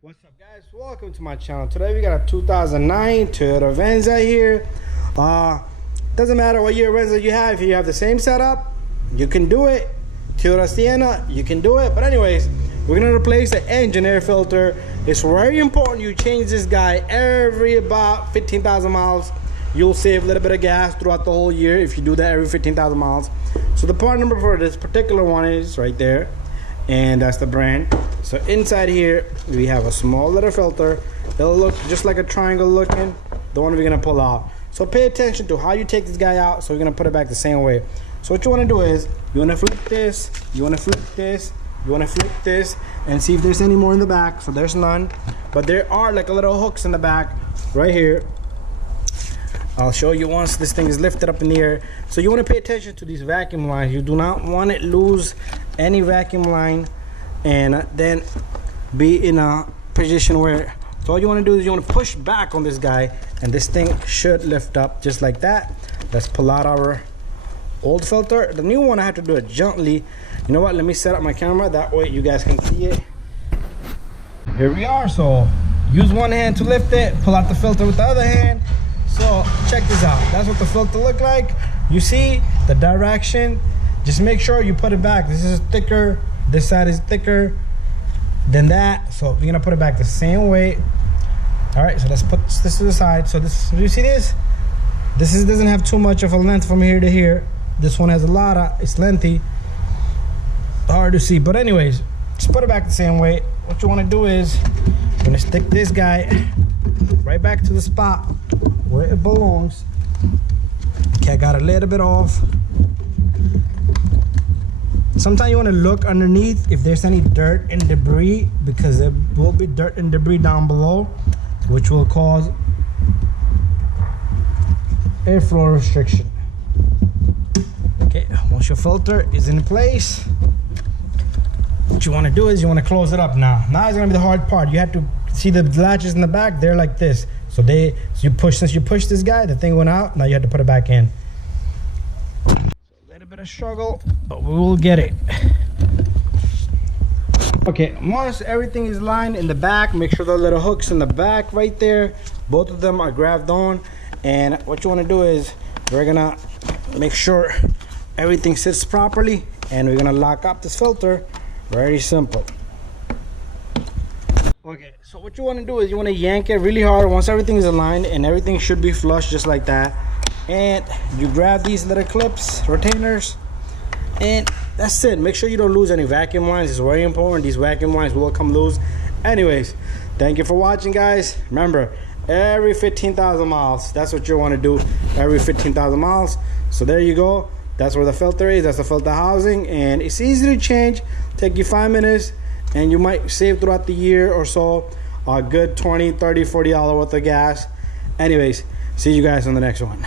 What's up, guys? Welcome to my channel. Today we got a 2009 Toyota Venza here. Doesn't matter what year Venza you have. If you have the same setup, you can do it. Toyota Sienna, you can do it. But anyways, we're gonna replace the engine air filter. It's very important you change this guy every about 15,000 miles. You'll save a little bit of gas throughout the whole year if you do that every 15,000 miles. So the part number for this particular one is right there, and that's the brand. So inside here we have a small little filter. It'll look just like a triangle looking, the one we're gonna pull out. So pay attention to how you take this guy out. So we're gonna put it back the same way. So what you want to do is you want to flip this, you want to flip this, you want to flip this, and see if there's any more in the back. So there's none, but there are like a little hooks in the back right here. I'll show you once this thing is lifted up in the air. So you want to pay attention to these vacuum lines. You do not want to lose any vacuum line and then be in a position where, so all you want to do is you want to push back on this guy and this thing should lift up just like that. Let's pull out our old filter. The new one I have to do it gently. You know what, let me set up my camera, that way you guys can see it. Here we are. So use one hand to lift it, pull out the filter with the other hand. So check this out, that's what the filter look like. You see the direction, just make sure you put it back. This is thicker, this side is thicker than that, so we're gonna put it back the same way. All right, so let's put this to the side. So this, you see this doesn't have too much of a length from here to here. This one has a lot of, it's lengthy, hard to see, but anyways, just put it back the same way. What you want to do is you're gonna stick this guy right back to the spot where it belongs. Okay, I got a little bit off. Sometimes you want to look underneath if there's any dirt and debris, because there will be dirt and debris down below, which will cause airflow restriction. Okay, once your filter is in place, what you want to do is you want to close it up. Now it's going to be the hard part. You have to see the latches in the back, they're like this. So you push, since you push this guy, the thing went out, now you have to put it back in. So a little bit of struggle, but we will get it. Okay, once everything is lined in the back, make sure the little hooks in the back right there, both of them are grabbed on. And what you want to do is we're gonna make sure everything sits properly, and we're gonna lock up this filter. Very simple. Okay, so what you want to do is you want to yank it really hard once everything is aligned, and everything should be flush just like that. And you grab these little clips, retainers, and that's it. Make sure you don't lose any vacuum lines. It's very important. These vacuum lines will come loose. Anyways, thank you for watching, guys. Remember, every 15,000 miles, that's what you want to do, every 15,000 miles. So there you go. That's where the filter is. That's the filter housing, and it's easy to change. Take you 5 minutes, and you might save throughout the year or so a good $20, $30, $40 worth of gas. Anyways, see you guys on the next one.